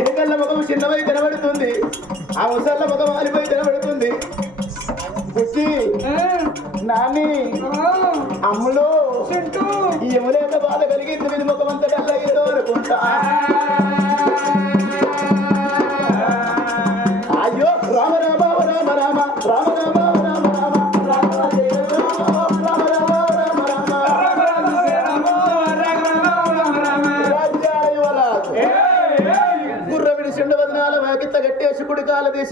ఎనకల్ల ముఖం చిన్నవై కనబడుతుంది. ఆ ఉసల్ల ముఖం వాలిపై కనబడుతుంది. నాని అమ్ములో ఈ ఎములేత బాధ కలిగింది? ముఖం అంతటల్లా ఏదో అనుకుంటా.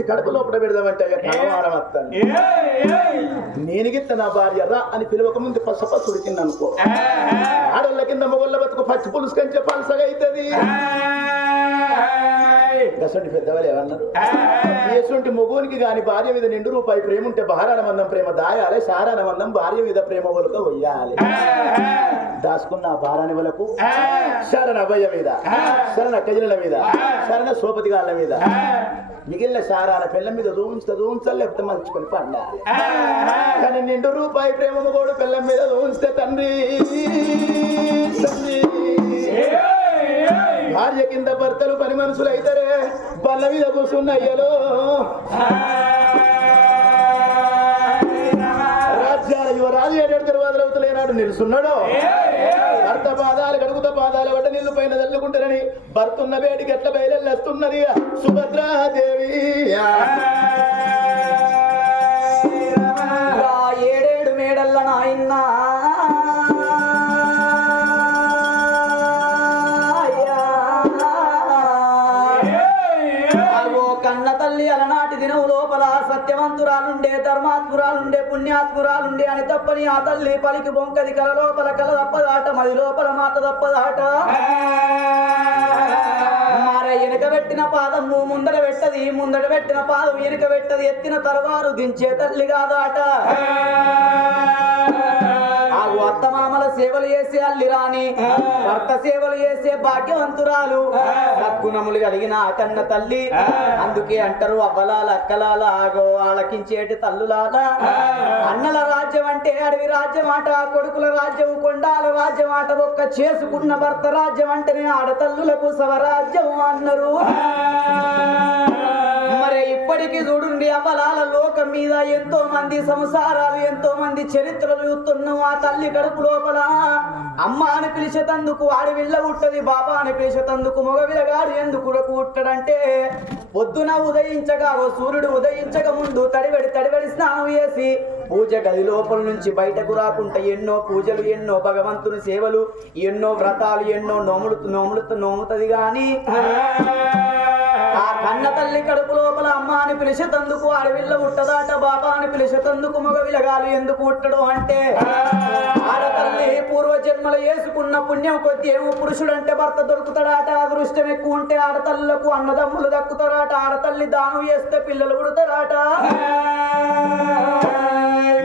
తీసి కడుపు లోపల పెడదామంటే కనవారం వస్తాను. నేను గిత్త నా భార్య రా అని పిలవక ముందు పసప సుడికింది అనుకో ఆడళ్ళ కింద మొగళ్ళ బతుకు పచ్చి పులుసు కంచె పలసగా అవుతుంది గసంటి పెద్దవాళ్ళు ఏమన్నారు? ఎటువంటి మొగోనికి గాని భార్య మీద నిండు రూపాయి ప్రేమ ఉంటే బహారాన మందం ప్రేమ దాయాలి సారాన మందం భార్య మీద ప్రేమ ఒలుక వయ్యాలి దాచుకున్న ఆ భారాని వలకు శరణ అవ్వయ్య మీద శరణ కజల మీద శరణ సోపతి గాళ్ళ మీద మిగిలిన సారాన పిల్ల మీద దూంచుతా దూంచాలి లేకపోతే మలుచుకొని పండాలి కానీ నిండు రూపాయి ప్రేమ మొగోడు పిల్ల మీద దూంచితే తండ్రి. తండ్రి. భార్య కింద భర్తలు పని మనుషులు అయితరే బల్ల మీద కూర్చున్న అయ్యలో. రాజ్యాల యువరాజు ఏడాడు తిరువాదలవుతలేనాడు నిలుసున్నాడు. భర్త పాదాలు పైన తల్లుకుంటారని భర్త ఉన్న వేడికి ఎట్ల బయలుస్తున్నది సుభద్రాదేవి. ఏడేడు మేడల్ల నాయన్నా. కన్న తల్లి అలనాటి దినం లోపల సత్యవంతురాలుండే ధర్మాత్మురాలుండే పుణ్యాత్మురాలుండే అని తప్పని ఆ తల్లి పలికి బొంకది కల లోపల కల తప్పదాట మది లోపల మాట తప్పదాట. మరే వెనుక పెట్టిన పాదము ముందర పెట్టది ముందర పెట్టిన పాదం వెనుక పెట్టది ఎత్తిన తలవారు దించే తల్లి కాదాట. అత్తమామల సేవలు చేసే అల్లి రాని భర్త సేవలు చేసే భాగ్యవంతురాలు సద్గుణములు కలిగిన ఆ కన్న తల్లి అందుకే అంటారు అవ్వలాల అక్కలాల ఆగో ఆలకించేటి తల్లులాల. అన్నల రాజ్యం అంటే అడవి రాజ్యం ఆట కొడుకుల రాజ్యం కొండాల రాజ్యం ఆట ఒక్క చేసుకున్న భర్త రాజ్యం అంటేనే ఆడతల్లులకు స్వరాజ్యం అన్నారు. ఎప్పటికీ చూడండి అమలాల లోకం మీద ఎంతో మంది సంసారాలు ఎంతో మంది చరిత్రలు చూస్తున్నాం ఆ తల్లి కడుపు లోపల అమ్మ అని పిలిచేతందుకు ఆడి విల్ల ఉట్టది బాబా అని పిలిచేతందుకు మగవిలగాడు ఎందుకు ఉట్టడంటే పొద్దున ఉదయించగా ఓ సూర్యుడు ఉదయించక ముందు తడివడి తడివడి స్నానం చేసి పూజ గది లోపల నుంచి బయటకు రాకుండా ఎన్నో పూజలు ఎన్నో భగవంతుని సేవలు ఎన్నో వ్రతాలు ఎన్నో నోములు నోములు నోముతది కానీ కన్న తల్లి కడుపు లోపల అమ్మ అని పిలిచేతందుకు అడవిల్ల ఉట్టదాట బాబా అని పిలిచేతందుకు మగ విలగాలు ఎందుకు ఉట్టడు అంటే? ఆడతల్లి పూర్వ జన్మలు వేసుకున్న పుణ్యం కొద్ది ఏమో పురుషుడంటే భర్త దొరుకుతాడాట అదృష్టం ఎక్కువ ఉంటే ఆడతల్లకు అన్నదమ్ములు దక్కుతారాట ఆడతల్లి దానం చేస్తే పిల్లలు పుడతారాట.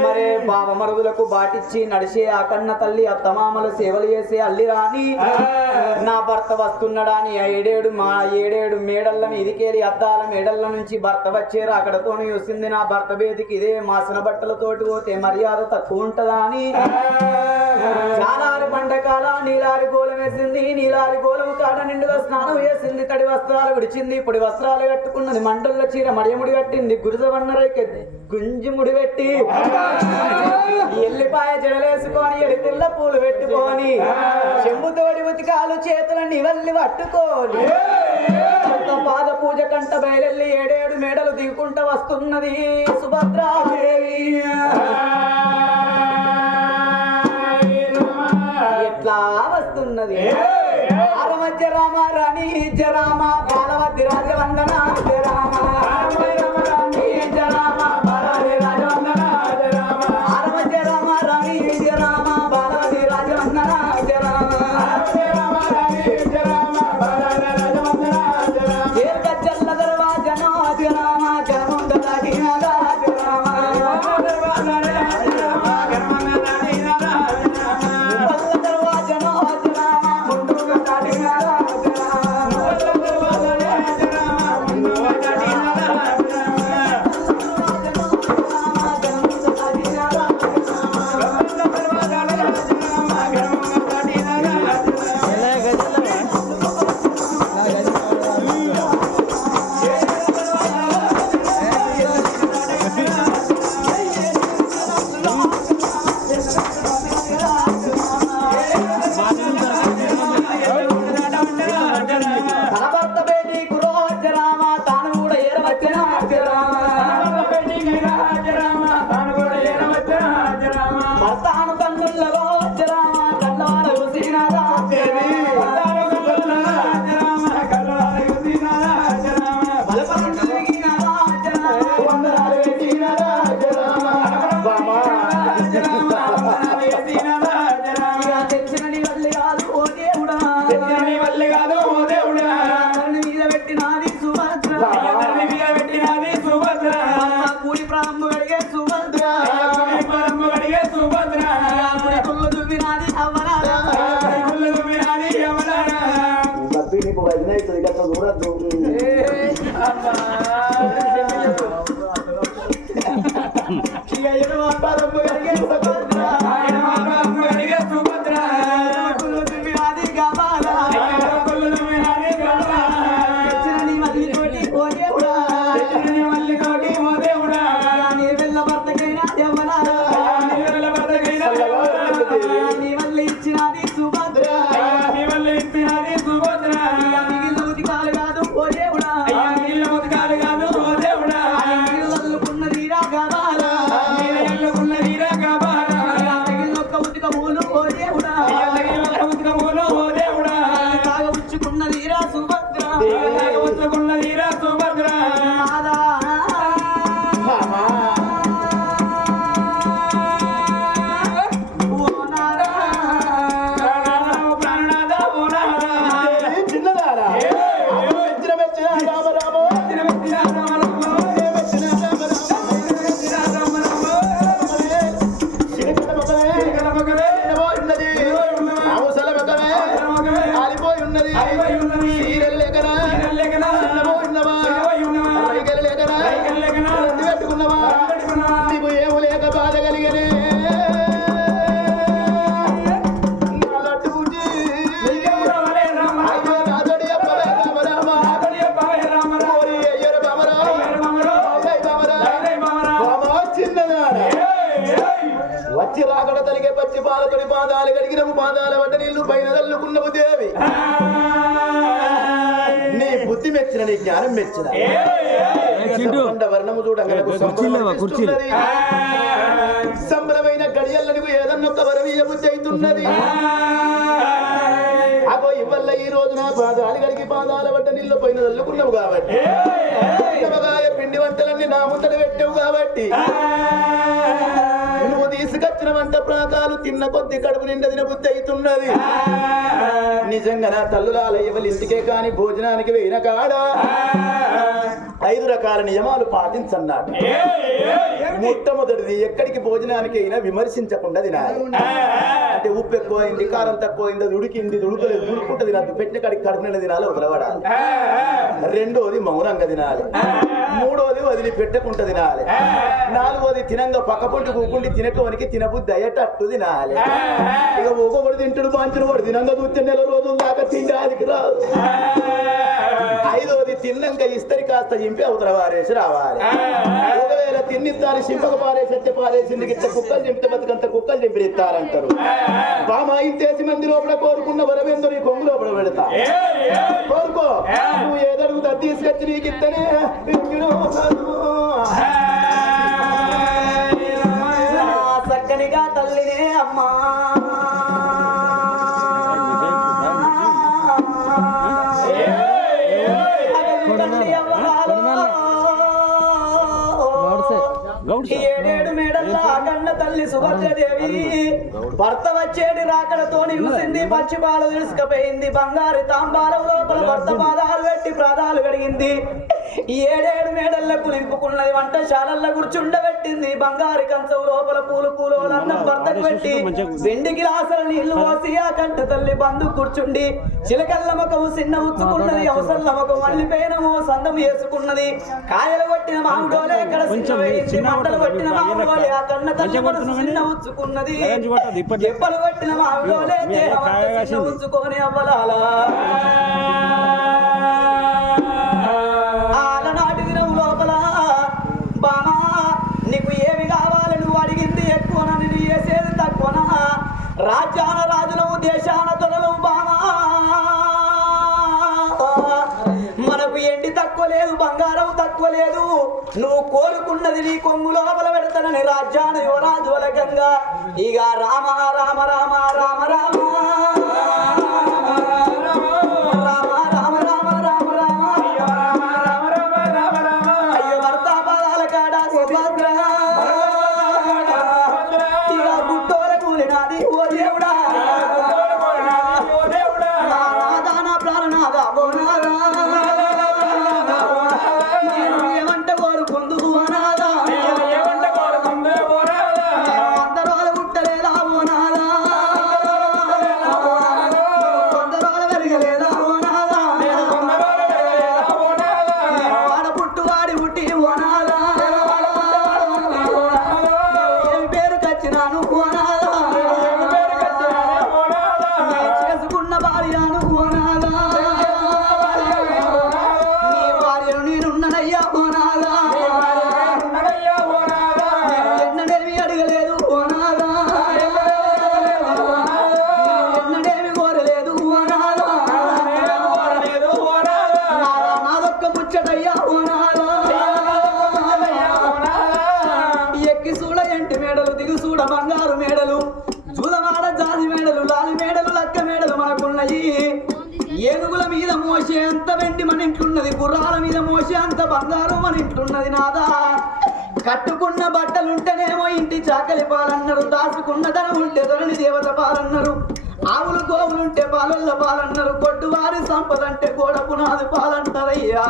మరే బావమరుదులకు బాటిచ్చి నడిచే ఆ కన్న తల్లి అత్తమామల సేవలు చేసే అల్లి రాని నా భర్త వస్తున్నాడని ఏడేడు మా ఏడేడు మేడల్ల మీదికేరి అద్దాల మేడల్ల నుంచి భర్త వచ్చేరు. అక్కడతో చూసింది నా భర్త బేదికి ఇదే మాసిన బట్టలతోటి పోతే మర్యాద తక్కువ ఉంటదా అని. చాలారి పండకాల నీలారి గోలం వేసింది నీలారి గోలం కాడ నిండుగా స్నానం వేసింది తడి వస్త్రాలు విడిచింది పొడి వస్త్రాలు కట్టుకున్నది మండల చీర మడియముడి కట్టింది గురుజ వన్నరైకి గుంజి ముడి పెట్టి ఎల్లిపాయ జడలేసుకొని ఎడిపిల్ల పూలు పెట్టుకొని చెంబుతోడి ఉతికాలు చేతులని వల్లి పట్టుకోని పాద పూజ కంట బయలెల్లి ఏడేడు మేడలు దిగుకుంటా వస్తున్నది సుభద్రాదేవి ఎట్లా వస్తున్నది? ఆరమధ్య రామ రాణి జ రామ రాజవందన జ పాదాలు కడిగినవు పాదాల వంట నీళ్ళు పైన తల్లుకున్నవు దేవి. నీ బుద్ధి మెచ్చిన నీ జ్ఞానం మెచ్చిన. వర్ణము సంబరమనిపిస్తున్నది. సంబరమైన గడియలకు ఏదన్నొక్క వరవీయ బుద్ధి అవుతున్నది. అగో ఇవల్ల ఈ రోజున పాదాలు కడిగి పాదాల వంట నీళ్ళు పైన తల్లుకున్నావు కాబట్టి. పిండి వంటలన్నీ నా ముందట పెట్టావు కాబట్టి. వంట ప్రాకాలు తిన్న కొద్ది కడుపు నిండా తిన బుద్ధి అవుతున్నది నిజంగా నా తల్లులాల ఎవరి ఇంటికే కాని భోజనానికి వేయిన కాడా? ఐదు రకాల నియమాలు పాటించన్నాడు. మొట్టమొదటిది ఎక్కడికి భోజనానికి అయినా విమర్శించకుండా తినాలి. అంటే ఉప్పు ఎక్కువైంది కారం తక్కువైంది అది ఉడికింది ఉడకలేదు ఉడుకుంటే తినద్దు పెట్టిన కాడికి కడుపు నిండా తినాలి వదలబడాలి. రెండోది మౌనంగా తినాలి. మూడోది వదిలి పెట్టకుండా తినాలి. నాలుగోది తినంగా పక్క పొంటి కూకుండి తినటోనికి తినబుద్ధి అయ్యేటట్టు తినాలి. ఇక ఒక్కొక్కడు తింటుడు పాంచుడు వాడు తినంగా చూస్తే నెల రోజుల దాకా తిండి ఆదికి రాదు. తిన్నాక ఇస్తరి కాస్త చింపి అవతల పారేసి రావాలి. ఒకవేళ తిన్నిస్తారు చింపక పారేసి వచ్చే పారేసి ఇచ్చే కుక్కలు చింపితే బతుకంత కుక్కలు చింపి ఇస్తారంటారు బామా ఇంతేసి మంది లోపల కోరుకున్న వరవేందో నీ కొంగు లోపల పెడతా. కోరుకో. నువ్వు ఏదడుగుతా తీసుకొచ్చి నీకు ఇస్తేనే నా చక్కనిగా తల్లినే అమ్మా. ఏడేడు మేడల్లా కన్న తల్లి సుభద్రదేవి. భర్త వచ్చేటి రాకడతో నిలిసింది పచ్చి పాలు తీసుకుపోయింది బంగారు తాంబాలం లోపల భర్త పాదాలు పెట్టి ప్రాదాలు కడిగింది ఏడేడు మేడళ్ళకు నింపుకున్నది వంటశాలల్లో కూర్చుండబెట్టింది బంగారు కంచం లోపల పూలు పూలు అన్నం భర్తకు పెట్టి వెండి గిలాసుల నీళ్ళు పోసి ఆ కంట తల్లి బంధు కూర్చుండి చిలకల్ల ముఖము చిన్న ఉచ్చుకున్నది అవసరం ముఖం అల్లిపోయినము సందం వేసుకున్నది కాయలు కొట్టిన మామిడోలే ఎక్కడ చిన్న మంటలు కొట్టిన మామిడోలే ఆ కన్న తల్లి చిన్న ఉచ్చుకున్నది ఎప్పలు కొట్టిన మామిడోలే ఉంచుకొని అవ్వలాలా రాజ్యాన రాజులము దేశాన తొలలు బామా మనకు ఎండి తక్కువ లేదు బంగారం తక్కువ లేదు. నువ్వు కోరుకున్నది నీ కొంగు లోపల పెడతానని రాజ్యాన యువరాజు వలకంగా ఇక రామ రామ రామ రామ రామ రామ. ఇంట్లున్నది గుర్రాల మీద మోసి అంత బంగారం మన ఇంట్లున్నది నాదా. కట్టుకున్న బట్టలుంటేనేమో ఇంటి చాకలి పాలన్నారు దాచుకున్న ధనం ఉంటే ధరణి దేవత పాలన్నారు. ఆవులు గోవులుంటే పాలల్ల పాలన్నారు కొట్టువారి సంపద అంటే గోడ పునాది పాలంటారయ్యా.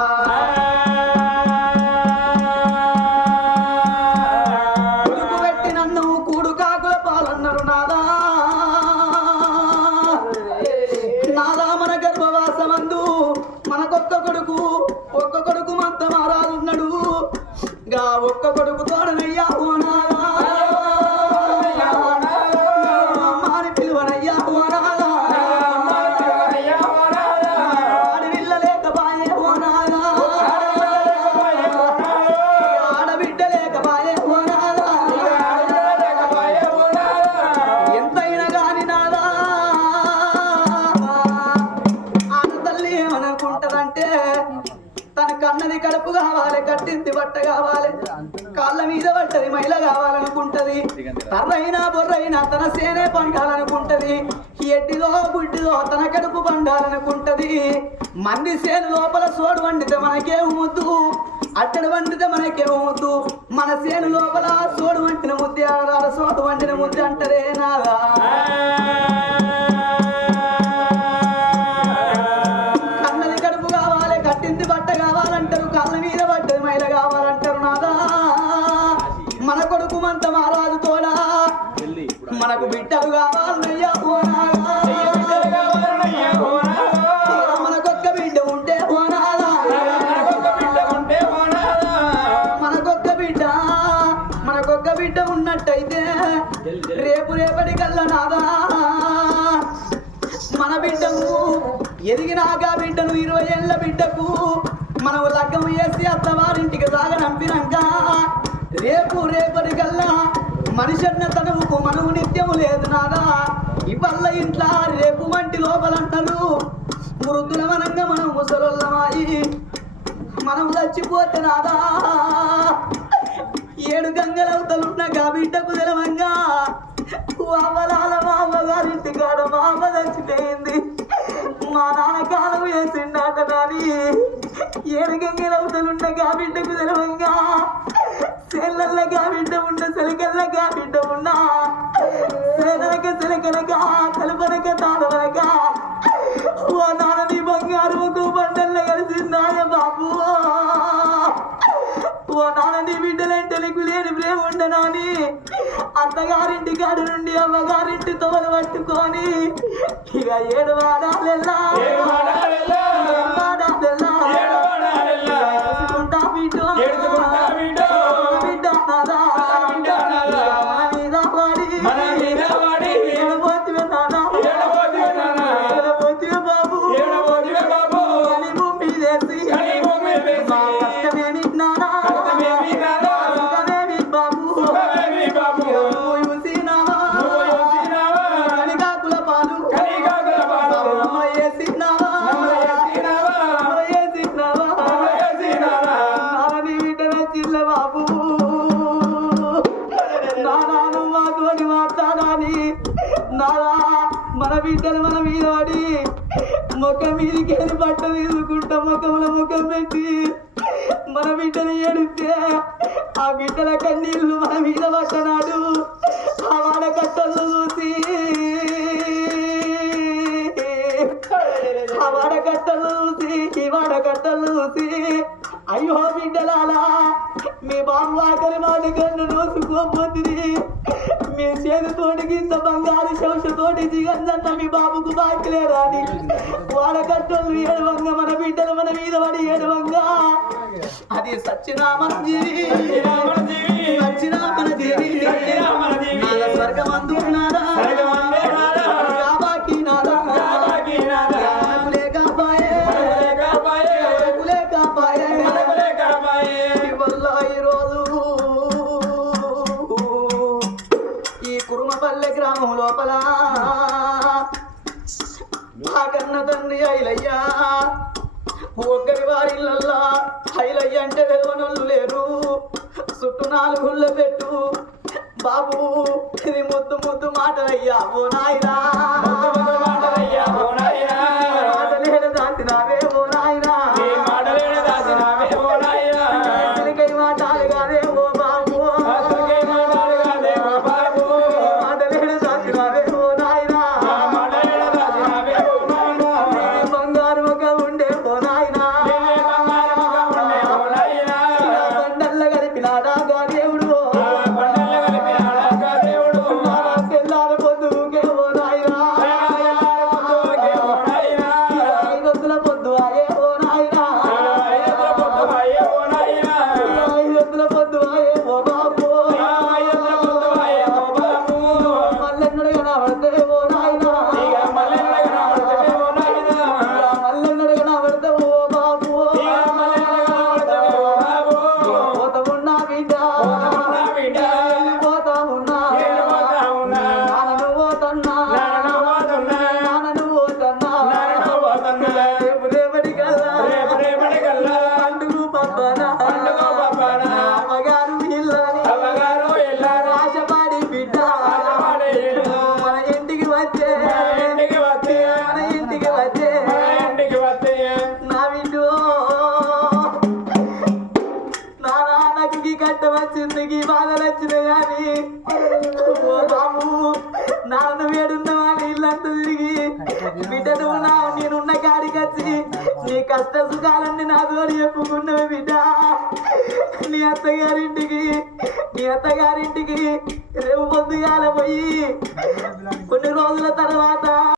పండాలనుకుంటది మంది సేను లోపల సోడు వండితే మనకే ముద్దు? అట్టడు వండితే మనకేం ముద్దు? మన సేను లోపల సోడు వంటిన ముద్ద ఆడాల సోడు వండిన ముద్దు అంటారే నాదా? నాదా. మన బిడ్డకు ఎదిగినాక బిడ్డను ఇరవై ఏళ్ళ బిడ్డకు మనం లగ్గం వేసి అత్తవారింటికి సాగనంపినాక రేపు రేపటి కల్లా మనిషి తనువుకు మనవు నిత్యము లేదు నాదా. ఇవల్ల ఇంట్లో రేపు వంటి లోపలంటలు వృద్ధుల మనంగా మనం ముసలొల్లమాయి మనం చచ్చిపోతే నాదా. ఏడు గంగలవతలున్న గా బిడ్డకు తెలవంగా అవ్వలాల మా అమ్మగారింటి కాడ మా అమ్మ చచ్చిపోయింది. మా నాన్న కాలం వేసిండాట నాని. ఏడు గంగలవతలున్న బిడ్డకు తెలవంగా. సెల్లల్ల బిడ్డ ఉండ సెలకల్లగా బిడ్డ ఉన్నా సెలక సెలకలగా కలపనక తాడవనగా ఓ నాన్న నీ బంగారు ఒక బండల్ల కలిసిందాయ బాబు. ఓ నాన్న బిడ్డలంటే నీకు లేని ప్రేమ ఉండనాని అత్తగారింటి కాడి నుండి అమ్మగారింటి తొవలు పట్టుకొని ఇక ఏడు వాడాలెల్లా ఏడు వాడాలెల్లా నాదా మన బిడ్డలు మన మీద పడి ముఖం మీదకి వెళ్ళి బట్ట తీసుకుంటా ముఖంలో ముఖం పెట్టి. మన బిడ్డని ఏడిస్తే ఆ బిడ్డల కన్నీళ్ళు మన మీద పట్టనాడు. ఆ వాడ కట్టలు చూసి. ఆ వాడ కట్టలు చూసి ఈ వాడ కట్టలు చూసి. అయ్యో బిడ్డలాలా మీ బాబు ఆకలి మాట కన్ను నోసుకోపోతుంది మీ చేతితోటి కింద బంగారు శంషతోటి దిగందంత మీ బాబుకు బాకిలేరా అని. వాడ కట్టలు ఏడవంగ మన బిడ్డలు మన మీద పడి ఏడవంగ. అది సత్యనామన జీవి. సత్యనామన జీవి. నాద స్వర్గమందు నాదా హైలయ్య అంటే తెలియనోళ్ళు లేరు. చుట్టూ నాలుగుళ్ళ పెట్టు. బాబు ఇది ముద్దు ముద్దు మాటలయ్యా ఓ నాయనా. మాటలేడు దాటినావే ఓ నాయనా తోడు చెప్పుకున్నావు బిడ్డ. నీ అత్తగారింటికి నీ అత్తగారింటికి రేపు పొద్దుగాల పోయి కొన్ని రోజుల తర్వాత